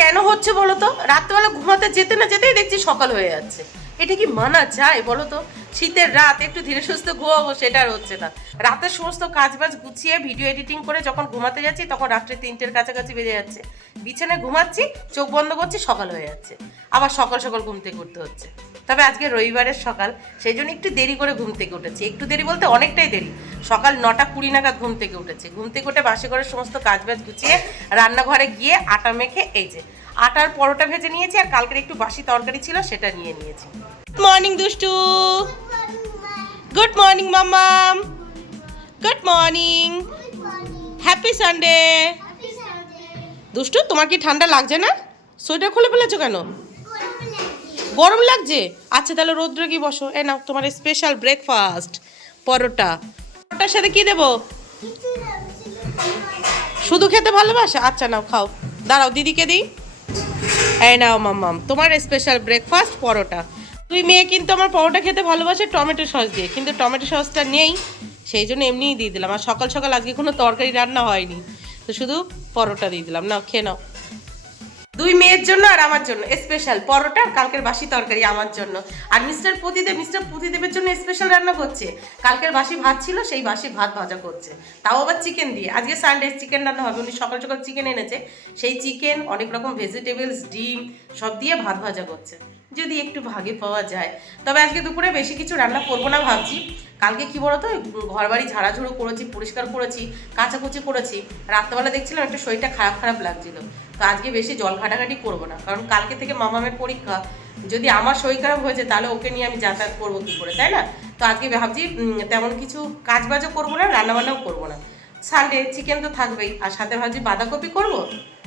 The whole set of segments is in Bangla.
কেন হচ্ছে বলো তো? রাত্রেবেলা ঘুমাতে যেতে না যেতেই দেখছি সকাল হয়ে যাচ্ছে। এটা কি মানা যায় বলো তো? শীতের রাত একটু ধীরে সুস্থে ঘুমাবো, সেটা আর হচ্ছে না। রাতের সমস্ত কাজ বাজ গুছিয়ে ভিডিও এডিটিং করে যখন ঘুমাতে যাচ্ছি তখন রাত্রে 3টের কাছাকাছি বেজে যাচ্ছে। বিছানায় ঘুমাচ্ছি, চোখ বন্ধ করছি, সকাল হয়ে যাচ্ছে। আবার সকাল সকাল ঘুম থেকে উঠতে হচ্ছে। তবে আজকে রবিবারের সকাল, সেই জন্য একটু দেরি করে ঘুম থেকে উঠেছি। একটু দেরি বলতে অনেকটাই দেরি। সকাল 9টা 20 নাগাদ ঘুম থেকে উঠেছি। ঘুম থেকে উঠে বাসি ঘরের সমস্ত কাজ বাজ গুছিয়ে রান্নাঘরে গিয়ে আটা মেখে এই যে আটার পরোটা ভেজে নিয়েছি, আর কালকের একটু বাসি তরকারি ছিল সেটা নিয়ে নিয়েছি। গুড মর্নিং দুষ্টু। গুড মর্নিং মাম্মাম। Good morning. Happy Sunday. দুষ্টু, তোমার কি ঠান্ডা লাগছে না? সোয়েটার খুলে ফেলেছো কেন? গরম লাগছে? আচ্ছা তাহলে রৌদ্রে কি বসো। এ নাও তোমার স্পেশাল ব্রেকফাস্ট, পরোটা। পরোটার সাথে কি দেবো? শুধু খেতে ভালোবাসে? আচ্ছা নাও খাও। দাঁড়াও দিদিকে দিই। এই নাও মাম্মাম, তোমার স্পেশাল ব্রেকফাস্ট পরোটা। তুই মেয়ে কিন্তু আমার পরোটা খেতে ভালোবাসে টমেটো সস দিয়ে, কিন্তু টমেটো সসটা নেই, সেই জন্য এমনিই দিয়ে দিলাম। আর সকাল সকাল আজকে কোনো তরকারি রান্না হয়নি, তো শুধু পরোটা দিয়ে দিলাম। নাও খেয়ে নাও। দুই মেয়ের জন্য আর আমার জন্য স্পেশাল পরোটা, কালকের বাসি তরকারি আমার জন্য। আর মিস্টার প্রতিদেবের জন্য স্পেশাল রান্না করছে। কালকের বাসি ভাত ছিল, সেই বাসি ভাত ভাজা করছে, তাও আবার চিকেন দিয়ে। আজকে সানডে চিকেন রান্না হবে। উনি সকাল সকাল চিকেন এনেছে, সেই চিকেন অনেক রকম ভেজিটেবলস ডিম সব দিয়ে ভাত ভাজা করছে। যদি একটু ভাগে পাওয়া যায়। তবে আজকে দুপুরে বেশি কিছু রান্না করবো না ভাবছি। কালকে কি বলতো, ঘর বাড়ি ঝাড়াঝুড়ো করেছি, পরিষ্কার করেছি, কাচাকুচি করেছি। রাত্রেবেলা দেখছিলাম একটু শরীরটা খারাপ খারাপ লাগছিল। তো আজকে বেশি জল ঘাটাঘাটি করবো না, কারণ কালকে থেকে মামামের পরীক্ষা। যদি আমার শরীর খারাপ হয়েছে তাহলে ওকে নিয়ে আমি যাতায়াত করবো কী করে, তাই না? তো আজকে ভাবছি তেমন কিছু কাজ বাজও করবো না, রান্নাবান্নাও করবো না। সানডে চিকেন তো থাকবেই, আর সাথে ভাবছি বাঁধাকপি করবো,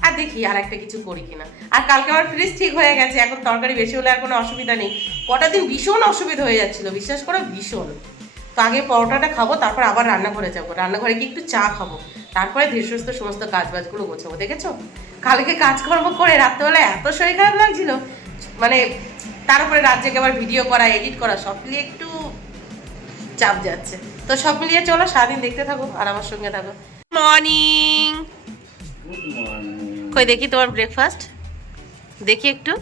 আর দেখি আর একটা কিছু করি কিনা। আর কালকে আমার ফ্রিজ ঠিক হয়ে গেছে, এখন তরকারি বেশি হলে আর কোনো অসুবিধা নেই। কটা দিন ভীষণ অসুবিধা হয়ে যাচ্ছিলো, বিশ্বাস করে ভীষণ। তো আগে পরোটাটা খাবো, তারপর আবার রান্নাঘরে যাবো, রান্নাঘরে গিয়ে একটু চা খাবো, তারপরে ধীরে সুস্থ সমস্ত কাজ বাজগুলো গোছাবো। দেখেছো কালকে কাজকর্ম করে রাত্রেবেলা এত শরীর খারাপ লাগছিল, মানে তার উপরে রাত জেগে আবার ভিডিও করা, এডিট করা, সব মিলিয়ে একটু চাপ যাচ্ছে। তো সব মিলিয়ে চলো সারাদিন দেখতে থাকো আর আমার সঙ্গে থাকো। মর্নিং। কই দেখি তোমার ব্রেকফাস্ট, দেখি একটু।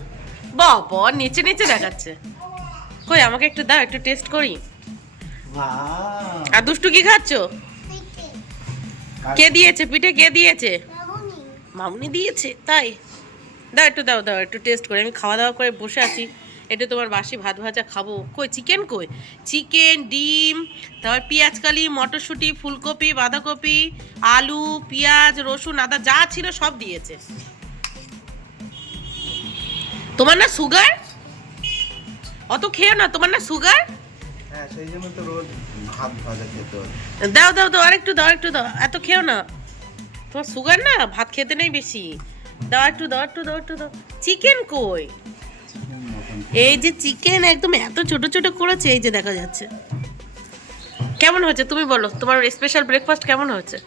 বাবা নিচে নিচে দেখাচ্ছে। কই আমাকে একটু দাও, একটু টেস্ট করি। আর দুষ্টু কি খাচ্ছ? কে দিয়েছে পিঠে? কে দিয়েছে? মামুনি দিয়েছে? তাই দাও একটু, দাও দাও একটু টেস্ট করে। আমি খাওয়া দাওয়া করে বসে আছি, এটা তোমার বাসি ভাত ভাজা খাবো। কই চিকেন? কই চিকেন, ডিম, তারপর পেঁয়াজকালি, মটরশুঁটি, ফুলকপি, বাঁধাকপি, আলু, পেঁয়াজ, রসুন, আদা যা ছিল সব দিয়েছে। তোমার না সুগার? অত খেও না, তোমার না সুগার? হ্যাঁ সেই জন্য তো রোজ ভাত ভাজা খেতে হয়। দাও দাও দাও আরেকটু দাও, একটু দাও, এত খেও না। তোমার সুগার না, ভাত খেতে নেই বেশি। দাও একটু দাও, একটু দাও, একটু দাও। চিকেন কই? এই যে চিকেন একদম এত ছোট ছোট করেছে, এই যে দেখা যাচ্ছে। কেমন হয়েছে তুমি বলো, তোমার স্পেশাল ব্রেকফাস্ট কেমন হয়েছে?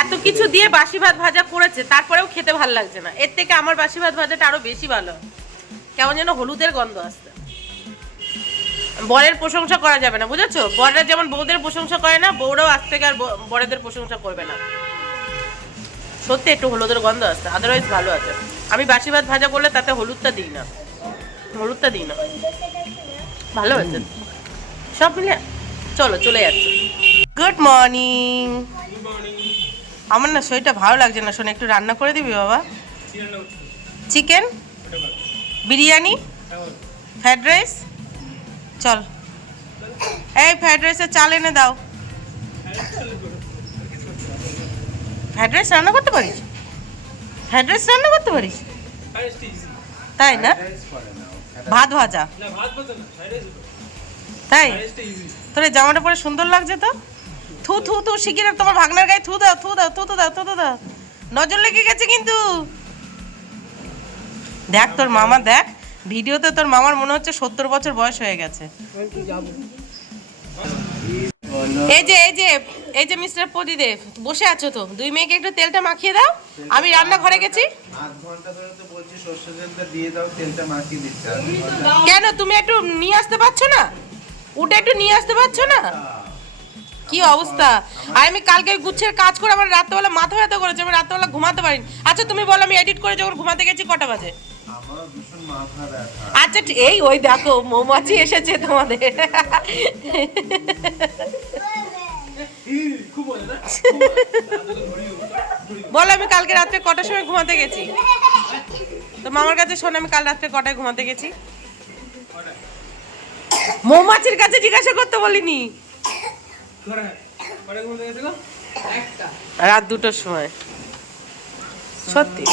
এত কিছু দিয়ে বাসি ভাত ভাজা করেছে, তারপরেও খেতে ভালো লাগছে না। এর থেকে আমার বাসি ভাত ভাজাটা আরো বেশি ভালো। কেমন যেন হলুদের গন্ধ আসছে। বরের প্রশংসা করা যাবে না, বুঝেছো? বররা যেমন বউদের প্রশংসা করে না, বউরাও আজ থেকে আর বরেদের প্রশংসা করবে না। সত্যি একটু হলুদের গন্ধ আসছে, আদারওয়াইজ ভালো আছে। আমি বাসি ভাত ভাজা করলে তাতে হলুদটা দিই না, হলুদটা দিই না। ভালো হয়েছে সব মিলে। চলো চলে যাচ্ছে। Good morning. আমার না শরীরটা ভালো লাগছে না, শোনো একটু রান্না করে দিবি বাবা? Chicken, biryani, fried rice. চল এই ফ্রাইড রাইসের চাল এনে দাও। ফ্রাইড রাইস রান্না করতে পারিস? ফ্রাইড রাইস রান্না করতে পারিস? তাই না? ভাত ভাজা তাই? তোর এই জামাটা পরে সুন্দর লাগছে তো। থু থু থু শিখিয়ে তোমার ভাগনার গায়ে থু দাও, থু দাও, থু দাও, থু দাও। নজর লেগে গেছে কিন্তু। দেখ তোর মামা, দেখ ভিডিওতে তোর মামার মনে হচ্ছে 70 বছর বয়স হয়ে গেছে। এই যে এই যে এই যে মিস্টার প্রদীপ বসে আছো তো, দুই মেয়েকে একটু তেলটা মাখিয়ে দাও। আমি রান্না ঘরে গেছি। আধ ঘন্টা ধরে তো বলছি সরষের তেলটা দিয়ে দাও, তেলটা মাখিয়ে দিচ্ছে। কেন তুমি একটু নিয়ে আসতে পারছো না? ওটা একটু নিয়ে আসতে পারছো না? কি অবস্থা! আর আমি কালকে ওই গুচ্ছের কাজ করে আমার রাত্রেবেলা মাথা ব্যথা করেছে, আমি রাত্রেবেলা ঘুমাতে পারিনি। আচ্ছা তুমি বলো, আমি এডিট করে যখন ঘুমাতে গেছি কটা বাজে? আমার ভীষণ মাথা ব্যথা। আচ্ছা এই ওই দেখো মৌমাছি এসেছে তোমাদের। বলো আমি কালকে রাত্রে কটার সময় ঘুমাতে গেছি? তো মামার কাছে শোন, আমি কাল রাত্রে কটায় ঘুমাতে গেছি? মৌমাছির কাছে জিজ্ঞাসা করতে বলিনি। রাত 2টোর সময়। সত্যি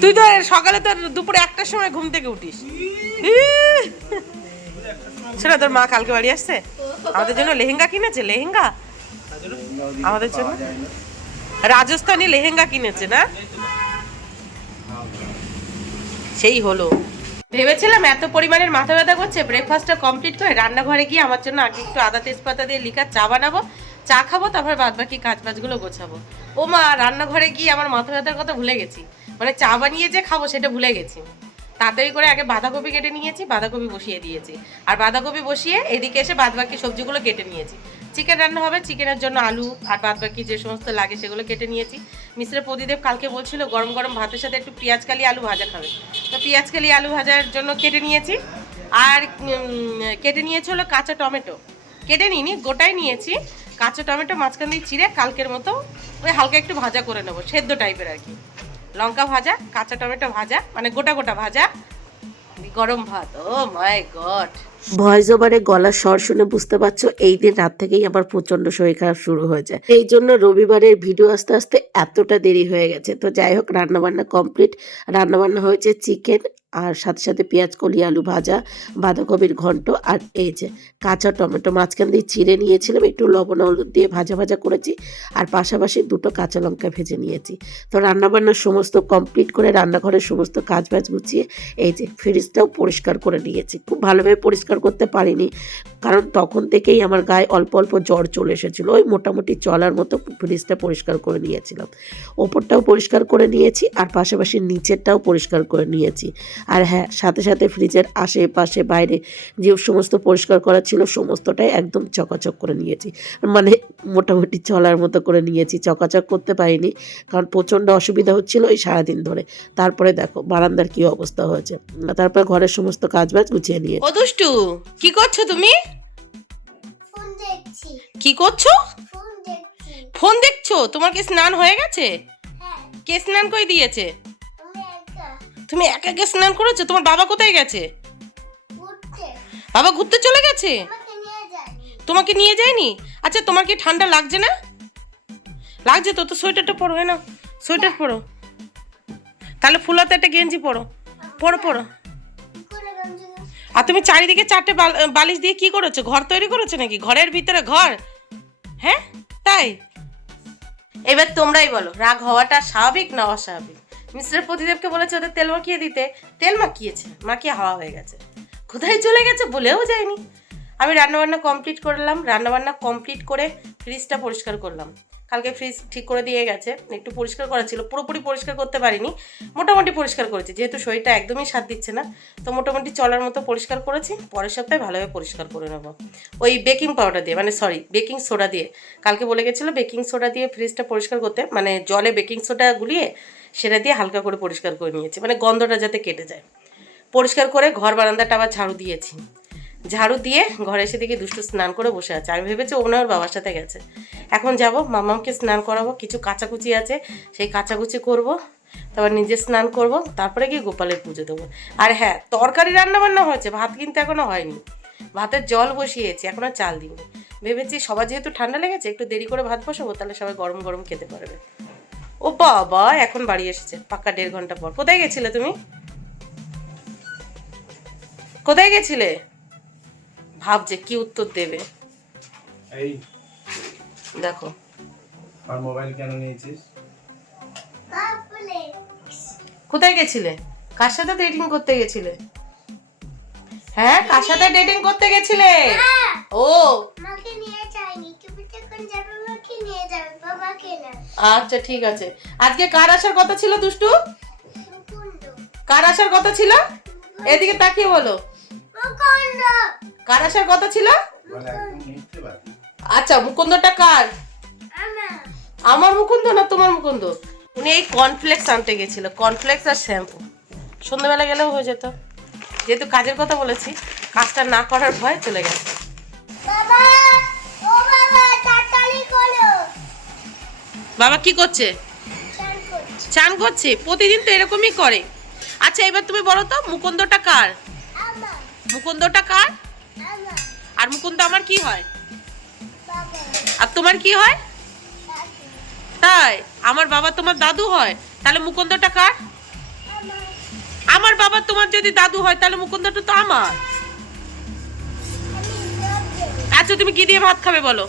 তুই তো সকালে তো দুপুরে 1টার সময় ঘুম থেকে উঠিস। সেটা তোর মা কালকে বাড়ি আসছে, আমাদের জন্য লেহেঙ্গা কিনেছে। লেহেঙ্গা আমাদের জন্য রাজস্থানি লেহেঙ্গা কিনেছে না? সেই হলো। ভেবেছিলাম এত পরিমাণের মাথা ব্যথা করছে, ব্রেকফাস্টটা কমপ্লিট করে রান্নাঘরে গিয়ে আমার জন্য আগে একটু আদা তেজপাতা দিয়ে লিকার চা বানাবো, চা খাবো, তারপর বাদ বাকি কাজ বাজগুলো গোছাবো। ও মা, রান্নাঘরে গিয়ে আমার মাথা ব্যথার কথা ভুলে গেছি, মানে চা বানিয়ে যে খাবো সেটা ভুলে গেছি। তাড়াতাড়ি করে আগে বাঁধাকপি কেটে নিয়েছি, বাঁধাকপি বসিয়ে দিয়েছি, আর বাঁধাকপি বসিয়ে এদিকে এসে বাদ বাকি সবজিগুলো কেটে নিয়েছি। চিকেন রান্না হবে, চিকেনের জন্য আলু আর বাদ বাকি যে সমস্ত লাগে সেগুলো কেটে নিয়েছি। মিস্টার প্রদীপ কালকে বলছিল গরম গরম ভাতের সাথে একটু পেঁয়াজ কালি আলু ভাজা খাবে, তো পেঁয়াজ কালি আলু ভাজার জন্য কেটে নিয়েছি। আর কেটে নিয়েছি হলো কাঁচা টমেটো, কেটে নিইনি, গোটাই নিয়েছি। কাঁচা টমেটো মাঝখান দিয়ে চিড়ে কালকের মতো ওই হালকা একটু ভাজা করে নেবো, সেদ্ধ টাইপের আর কি। লঙ্কা ভাজা, কাঁচা টমেটো ভাজা, মানে গোটা গোটা ভাজা, গরম ভাত। ও মাই গড! ভয়েস ওভারে গলার স্বর শুনে বুঝতে পারছো এই দিন রাত থেকেই আমার প্রচন্ড শরীর খারাপ শুরু হয়ে যায়। এই জন্য রবিবারের ভিডিও আসতে আসতে এতটা দেরি হয়ে গেছে। তো যাই হোক, রান্নাবান্না কমপ্লিট। রান্নাবান্না হয়েছে চিকেন, আর সাথে সাথে পেঁয়াজ কলি আলু ভাজা, বাঁধাকপির ঘন্ট, আর এই যে কাঁচা টমেটো মাঝখান দিয়ে চিড়ে নিয়েছিলাম, একটু লবণ হলুদ দিয়ে ভাজা ভাজা করেছি, আর পাশাপাশি 2টো কাঁচা লঙ্কা ভেজে নিয়েছি। তো রান্নাবান্নার সমস্ত কমপ্লিট করে রান্নাঘরের সমস্ত কাজ বাজ গুছিয়ে এই যে ফ্রিজটাও পরিষ্কার করে নিয়েছি। খুব ভালোভাবে পরিষ্কার করতে পারিনি, কারণ তখন থেকেই আমার গায়ে অল্প অল্প জ্বর চলে এসেছিলো। ওই মোটামুটি চলার মতো ফ্রিজটা পরিষ্কার করে নিয়েছিলাম। ওপরটাও পরিষ্কার করে নিয়েছি, আর পাশাপাশি নিচেরটাও পরিষ্কার করে নিয়েছি। আর হ্যাঁ, সাথে সাথে ফ্রিজের আশেপাশে বাইরে যে সমস্ত পরিষ্কার করা ছিল সমস্তটাই একদম চকাচক করে নিয়েছি, মানে মোটামুটি চলার মতো করে নিয়েছি। চকাচক করতে পারিনি কারণ প্রচণ্ড অসুবিধা হচ্ছিল এই সারাদিন ধরে। তারপরে দেখো বারান্দার কি অবস্থা হয়েছে। তারপরে ঘরের সমস্ত কাজবাজ গুছিয়ে নিয়ে। ও দুষ্টু, কি করছো তুমি? ফোন দেখছি। কি করছো? ফোন দেখছি। ফোন দেখছো? তোমার কি স্নান হয়ে গেছে? হ্যাঁ, কে স্নান করে দিয়েছে? আমি একা তুমি একা একা স্নান করেছো? তোমার বাবা কোথায় গেছে? ঘুরতে। বাবা ঘুরতে চলে গেছে? আমাকে নিয়ে যায়নি। তোমাকে নিয়ে যায়নি? আচ্ছা তোমার কি ঠান্ডা লাগছে না? লাগছে তো, তো সোয়েটারটা পরো, না সোয়েটার পরো, তাহলে ফুলাতে একটা গেঞ্জি পরো, পরো পরো। কি করে গঞ্জি? আর তুমি চারিদিকে 4টে বালিশ দিয়ে কি করেছো? ঘর তৈরি করেছো নাকি? ঘরের ভিতরে ঘর? হ্যাঁ তাই? এবার তোমরাই বলো, রাগ হওয়াটা স্বাভাবিক না অস্বাভাবিক? মিস্টার প্রদীপকে বলেছে ওদের তেল মাখিয়ে দিতে, তেল মাখিয়েছে, মাখিয়ে হাওয়া হয়ে গেছে, কোথায় চলে গেছে বলেও যায়নি। আমি রান্নাবান্না কমপ্লিট করলাম, রান্নাবান্না কমপ্লিট করে ফ্রিজটা পরিষ্কার করলাম। কালকে ফ্রিজ ঠিক করে দিয়ে গেছে, একটু পরিষ্কার করা ছিল, পুরোপুরি পরিষ্কার করতে পারিনি, মোটামুটি পরিষ্কার করেছি, যেহেতু শরীরটা একদমই সাথ দিচ্ছে না, তো মোটামুটি চলার মতো পরিষ্কার করেছি। পরের সপ্তাহে ভালোভাবে পরিষ্কার করে নেবো ওই বেকিং পাউডার দিয়ে, মানে সরি বেকিং সোডা দিয়ে। কালকে বলে গেছিলো বেকিং সোডা দিয়ে ফ্রিজটা পরিষ্কার করতে, মানে জলে বেকিং সোডা গুলিয়ে সেটা দিয়ে হালকা করে পরিষ্কার করে নিয়েছি, মানে গন্ধটা যাতে কেটে যায়। পরিষ্কার করে ঘর বারান্দাটা আবার ঝাড়ু দিয়েছি। ঝাড়ু দিয়ে ঘরে এসে দেখি দুষ্টু স্নান করে বসে আছে। আমি ভেবেছি ও ওর বাবার সাথে গেছে। এখন যাব মামামকে স্নান করাবো, কিছু কাচাকুচি আছে সেই কাচাকুচি করব, তারপর নিজে স্নান করব, তারপরে গিয়ে গোপালের পুজো দেবো। আর হ্যাঁ, তরকারি রান্নাবান্না হয়েছে, ভাত কিন্তু এখনও হয়নি। ভাতের জল বসিয়েছি, এখনও চাল দিইনি। ভেবেছি সবার যেহেতু ঠান্ডা লেগেছে একটু দেরি করে ভাত বসাবো, তাহলে সবাই গরম গরম খেতে পারবে। ও বাবা, এখন বাড়ি এসেছে পাক্কা 1.5 ঘন্টা পর। কোথায় গেছিলে তুমি? কোথায় গেছিলে? ভাবছে কি উত্তর দেবে। এই দেখো আর মোবাইল কেন নিয়েছিস? কাপলে। কোথায় গেছিলে? কার সাথে ডেটিং করতে গেছিলে? হ্যাঁ, কার সাথে ডেটিং করতে গেছিলে? ও আমাকে নিয়ে যায়নি। তুমি যখন যাবে আমাকে নিয়ে যাবে, বাবাকে না। আচ্ছা ঠিক আছে। আজকে কার আসার কথা ছিল দুষ্টু? মুকুন্দ। কার আসার কথা ছিল? এদিকে তাকিয়ে বলো, মুকুন্দ। কার আসার কথা ছিল? বলে একদম মিথ্যে বাদী। আচ্ছা মুকুন্দটা কার? আমার আমার মুকুন্দ না তোমার মুকুন্দ? উনি এই কর্নফ্লেক্স আনতে গেছিল, কর্নফ্লেক্স আর শ্যাম্পু। সন্ধ্যাবেলা গেলেও হয়ে যেত, যেহেতু কাজের কথা বলেছি, কাজটা না করার ভয়ে চলে গেছে। বাবা, ও বাবা তাড়াতাড়ি করো। বাবা কি করছে? চান করছি। চান করছে, প্রতিদিন তো এরকমই করে। আচ্ছা এবার তুমি বলো তো মুকুন্দটা কার? আমার মুকুন্দটা কার? আমার আর মুকুন্দ আমার কি হয়? বাবা আর তোমার কি হয়? দাদু তাই আমার বাবা তোমার দাদু হয়, তাহলে মুকুন্দটা কার? আমার আমার বাবা তোমার যদি দাদু হয় তাহলে মুকুন্দটা তো আমার। আমি সব দেবো। আচ্ছা তুমি কি দিয়ে ভাত খাবে বলো?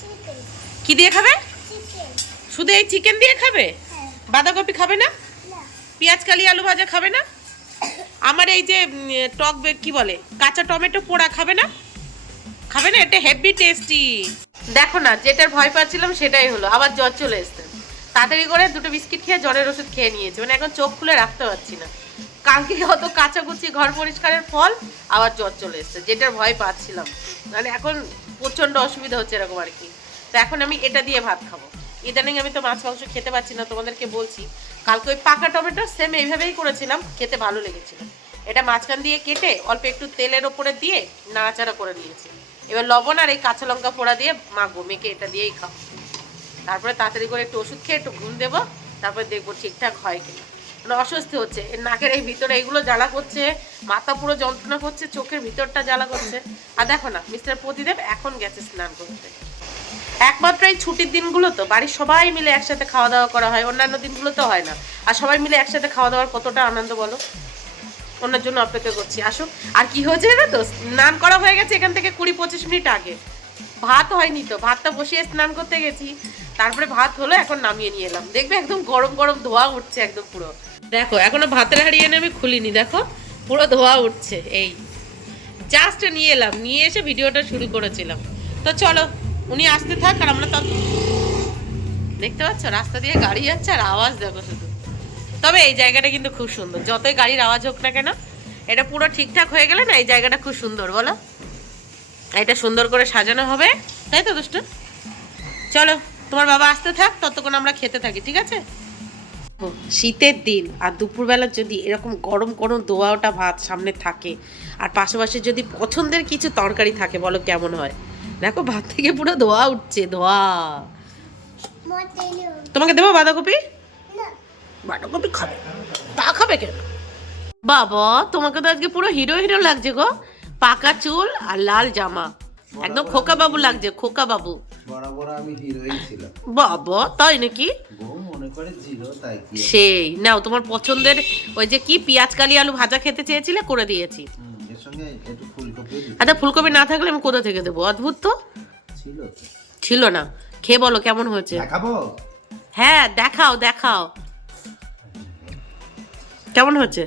চিকেন কি দিয়ে খাবে? চিকেন শুধু এই চিকেন দিয়ে খাবে? হ্যাঁ বাঁধাকপি খাবে না? না পেঁয়াজ কালি আলু ভাজা খাবে না? আমার এই যে টক কি বলে কাঁচা টমেটো পোড়া খাবে না? খাবে না? এটা হেভি টেস্টি। দেখো না, যেটার ভয় পাচ্ছিলাম সেটাই হলো, আবার জ্বর চলে এসছে। তাড়াতাড়ি করে দুটো বিস্কিট খেয়ে জ্বরের ওষুধ খেয়ে নিয়েছে, মানে এখন চোখ খুলে রাখতে পারছি না। কালকে অত কাচাকুচি ঘর পরিষ্কারের ফল আবার জ্বর চলে এসছে, যেটার ভয় পাচ্ছিলাম। মানে এখন প্রচন্ড অসুবিধা হচ্ছে এরকম আর কি। তো এখন আমি এটা দিয়ে ভাত খাবো। ইদানিং আমি তো মাছ মাংস খেতে পারছি না, তোমাদেরকে বলছি। কালকে ওই পাকা টমেটো সেম এইভাবেই করেছিলাম, খেতে ভালো লেগেছিল। এটা মাঝখান দিয়ে কেটে অল্প একটু তেলের ওপরে দিয়ে নাড়াচাড়া করে নিয়েছি। এবার লবণ আর এই কাঁচা লঙ্কা পোড়া দিয়ে মাখবো, মেখে এটা দিয়েই খাবো। তারপরে তাড়াতাড়ি করে একটু ওষুধ খেয়ে একটু ঘুম দেবো, তারপরে দেখবো ঠিকঠাক হয় কিনা। মানে অস্বস্তি হচ্ছে, এর নাকের এই ভিতরে এইগুলো জ্বালা করছে, মাথা পুরো যন্ত্রণা করছে, চোখের ভিতরটা জ্বালা করছে। আর দেখো না, মিস্টার প্রদীপ এখন গেছে স্নান করতে। একমাত্র এই ছুটির দিনগুলো তো বাড়ির সবাই মিলে একসাথে খাওয়া দাওয়া করা হয়, অন্যান্য দিনগুলো তো হয় না। আর সবাই মিলে একসাথে খাওয়া দাওয়ার কতটা আনন্দ বলো। ওনার জন্য অপেক্ষা করছি, আসো। আর কি হয়েছে জানো তো, স্নান করা হয়ে গেছে এখান থেকে 20-25 মিনিট আগে। ভাত হয়নি তো, ভাতটা বসিয়ে স্নান করতে গেছি, তারপরে ভাত হলো, এখন নামিয়ে নিয়ে এলাম। দেখবে একদম গরম গরম ধোয়া উঠছে একদম পুরো। দেখো এখনো ভাতের হাঁড়ি এনে আমি খুলিনি, দেখো পুরো ধোয়া উঠছে। এই জাস্ট নিয়ে এলাম, নিয়ে এসে ভিডিওটা শুরু করেছিলাম। তো চলো উনি আসতে থাক, আর আমরা তত দেখতে পাচ্ছ রাস্তা দিয়ে গাড়ি যাচ্ছে আর আওয়াজ দেখো শুধু। তবে এই জায়গাটা কিন্তু খুব সুন্দর, যতই গাড়ির আওয়াজ হোক না কেন, এটা পুরো ঠিকঠাক হয়ে গেলে না এই জায়গাটা খুব সুন্দর বলো। এটা সুন্দর করে সাজানো হবে, তাই তো দুষ্টু? চলো তোমার বাবা আসতে থাক, ততক্ষণ আমরা খেতে থাকি, ঠিক আছে? শীতের দিন আর দুপুরবেলা যদি এরকম গরম গরম দোয়া ওটা ভাত সামনে থাকে, আর পাশাপাশি যদি পছন্দের কিছু তরকারি থাকে, বলো কেমন হয়? দেখো ভাত থেকে পুরো ধোয়া উঠছে, ধোয়া। মতেলো তোমাকে দেবো বাঁধাকপি? না বাঁধাকপি খাবে? তা খাবে কেন? বাবা তোমাকে তো আজকে পুরো হিরো হিরো লাগছে গো, পাকা চুল আর লাল জামা, একদম খোকা বাবু লাগছে, খোকা বাবু। বরাবর আমি হিরোই ছিলাম। বাবা তাই নাকি? বউ মনে করে জিরো, তাই কি আর। সেই নাও তোমার পছন্দের ওই যে কি পেঁয়াজ কালি আলু ভাজা খেতে চেয়েছিলে, করে দিয়েছি। এর সঙ্গে একটু ফুলকপি আচ্ছা ফুলকপি না থাকলে আমি কোথা থেকে দেবো? অদ্ভুত তো। ছিল তো। ছিল না, খেয়ে বলো কেমন হয়েছে। দেখাবো? হ্যাঁ দেখাও দেখাও, কেমন হয়েছে।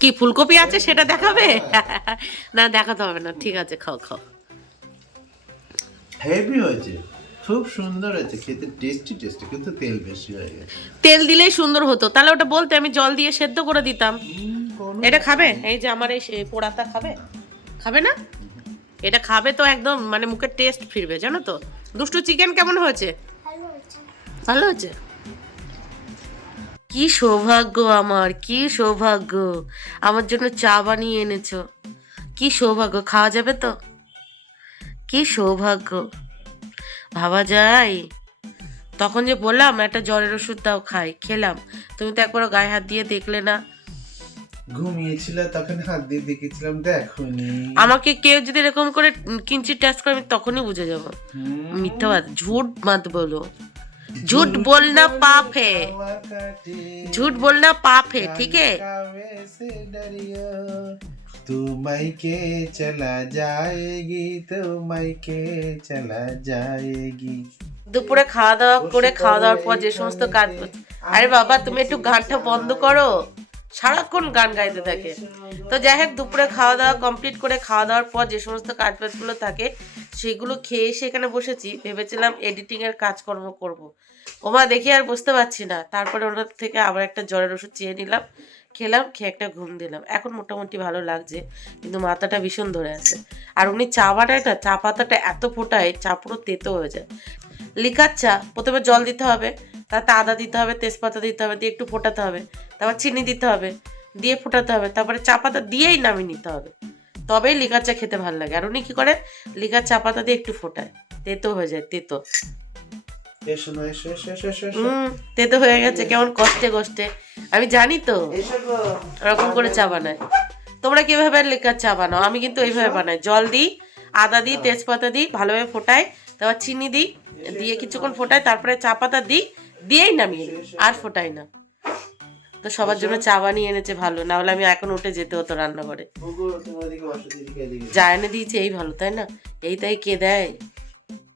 কি ফুলকপি আছে সেটা দেখাবে? না দেখাতে হবে না, ঠিক আছে খাও খাও। হেভি হয়েছে, খুব সুন্দর হয়েছে খেতে, টেস্টি টেস্টি, কিন্তু তেল বেশি হয়ে গেছে। তেল দিলেই সুন্দর হতো, তাহলে ওটা বলতে আমি জল দিয়ে সেদ্ধ করে দিতাম। কোনো এটা খাবে? এই যে আমার এই পোড়াটা খাবে? খাবে না? এটা খাবে তো একদম মানে মুখের টেস্ট ফিরবে, জানো তো। দুষ্টু চিকেন কেমন হয়েছে? ভালো হচ্ছে ভালো হয়েছে। কি সৌভাগ্য আমার, কি সৌভাগ্য, আমার জন্য চা বানিয়ে এনেছো। কি সৌভাগ্য, খাওয়া যাবে তো? কি সৌভাগ্য, ভাবা যায়। তখন যে বললাম একটা জ্বরের ওষুধ দাও খাই, খেলাম, তুমি তো একবার গায়ে হাত দিয়ে দেখলে না। ঘুমিয়েছিল তখন হাত দিয়ে দেখেছিলাম, দেখোনি। আমাকে কেউ যদি এরকম করে কিঞ্চিত টাচ করে আমি তখনই বুঝে যাবো। মিথ্যাবাদ, ঝুট মত বলো, झूठ बोलना पाप है, झूठ बोलना पाप है, ठीक है? तू मायके चला जाएगी, तू मायके चला जाएगी। দুপুরে খাওয়া দাওয়া করে, খাওয়া দাওয়ার পর যে সমস্ত কাজ করছে, আরে বাবা তুমি একটু গানটা বন্ধ করো, সারাক্ষণ গান গাইতে থাকে। তো যাই হোক, দুপুরে খাওয়া দাওয়া কমপ্লিট করে, খাওয়া দাওয়ার পর যে সমস্ত কাজবাজগুলো থাকে সেগুলো খেয়ে এসে এখানে বসেছি। ভেবেছিলাম এডিটিং এর কাজকর্ম করব, ওমা দেখি আর বুঝতে পারছি না। তারপরে ওনার থেকে আবার একটা জ্বরের ওষুধ চেয়ে নিলাম, খেলাম, খেয়ে একটা ঘুম দিলাম। এখন মোটামুটি ভালো লাগছে, কিন্তু মাথাটা ভীষণ ধরে আছে। আর উনি চা বানায় না, চা পাতাটা এত ফোটায় চা পুরো তেতো হয়ে যায়। লিকার চা প্রথমে জল দিতে হবে, তাতে আদা দিতে হবে, তেজপাতা দিতে হবে, দিয়ে একটু ফোটাতে হবে, তারপর চিনি দিতে হবে, দিয়ে ফোটাতে হবে, তারপরে চা পাতা দিয়েই নামিয়ে নিতে হবে, তবেই লিকার চা খেতে ভালো লাগে। আর উনি কি করে, লিকার চা পাতা দিয়ে একটু ফোটায়, তেতো হয়ে যায়, তেতো। এসো না, এসো এসো এসো এসো এসো। তেতো হয়ে গেছে, কেমন কষ্টে কষ্টে। আমি জানি তো এসো গো। ওরকম করে চা বানায়। তোমরা কিভাবে লিকার চা বানাও? আমি কিন্তু এইভাবে বানাই, জল দিই, আদা দিই, তেজপাতা দিই, ভালোভাবে ফোটাই, তারপর চিনি দিই, দিয়ে কিছুক্ষণ ফোটাই, তারপরে চা পাতা দিই, দিয়েই নামিয়ে নিই, আর ফোটাই না। তো সবার জন্য চা বানিয়ে এনেছে, ভালো, না হলে আমি এখন উঠে যেতে হতো রান্নাঘরে। ওগো, তুমি ওদিকে বসো, দিদিকে এদিকে। যা এনে দিয়েছে এই ভালো, তাই না? এই তাই কে দেয়?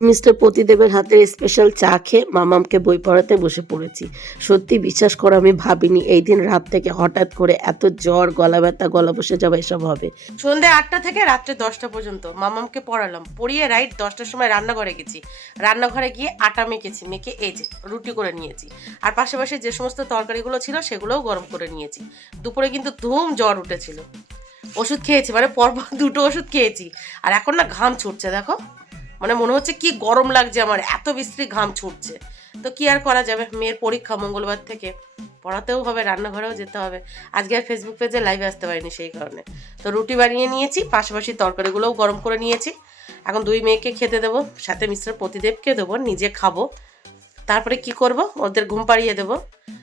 মিস্টার প্রতিদেবের হাতের স্পেশাল চা খেয়ে মামামকে বই পড়াতে বসে পড়েছি। সত্যি বিশ্বাস করো, আমি ভাবিনি এই দিন রাত থেকে হঠাৎ করে এত জ্বর, গলা ব্যথা, গলা বসে যাওয়া এসব হবে। সন্ধ্যে 8টা থেকে রাত্রে 10টা পর্যন্ত মামামকে পড়ালাম, পড়িয়ে রাইট 10টার সময় রান্নাঘরে গেছি। রান্নাঘরে গিয়ে আটা মেখেছি, মেখে এই যে রুটি করে নিয়েছি। আর পাশাপাশি যে সমস্ত তরকারিগুলো ছিল সেগুলোও গরম করে নিয়েছি। দুপুরে কিন্তু ধুম জ্বর উঠেছিল, ওষুধ খেয়েছি, মানে পরপর 2টো ওষুধ খেয়েছি। আর এখন না ঘাম ছুটছে, দেখো, মানে মনে হচ্ছে কি গরম লাগছে আমার, এত বিশ্রী ঘাম ছুটছে। তো কি আর করা যাবে, মেয়ের পরীক্ষা মঙ্গলবার থেকে, পড়াতেও হবে, রান্নাঘরেও যেতে হবে। আজকে আর ফেসবুক পেজে লাইভে আসতে পারিনি সেই কারণে। তো রুটি বানিয়ে নিয়েছি, পাশাপাশি তরকারিগুলোও গরম করে নিয়েছি। এখন 2 মেয়েকে খেতে দেবো, সাথে মিস্টার প্রতিদেবকে দেবো, নিজে খাবো। তারপরে কি করব, ওদের ঘুম পাড়িয়ে দেবো,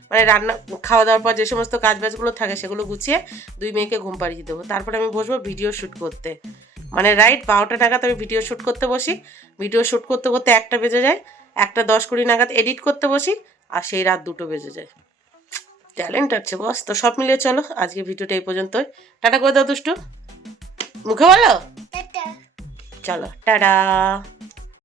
মানে রান্না খাওয়া দাওয়ার পর যে সমস্ত কাজ বাজগুলো থাকে সেগুলো গুছিয়ে 2 মেয়েকে ঘুম পাড়িয়ে দেবো। তারপরে আমি বসবো ভিডিও শ্যুট করতে, মানে রাইট 12টা নাগাদ আমি ভিডিও শ্যুট করতে বসি। ভিডিও শ্যুট করতে করতে 1টা বেজে যায়, 1টা 10-20 নাগাদ এডিট করতে বসি, আর সেই রাত 2টো বেজে যায়। ট্যালেন্ট আছে বস। তো সব মিলিয়ে চলো আজকে ভিডিওটা এই পর্যন্তই। টাটা করে দাও দুষ্টু, মুখে বলো, টাটা। চলো টাটা।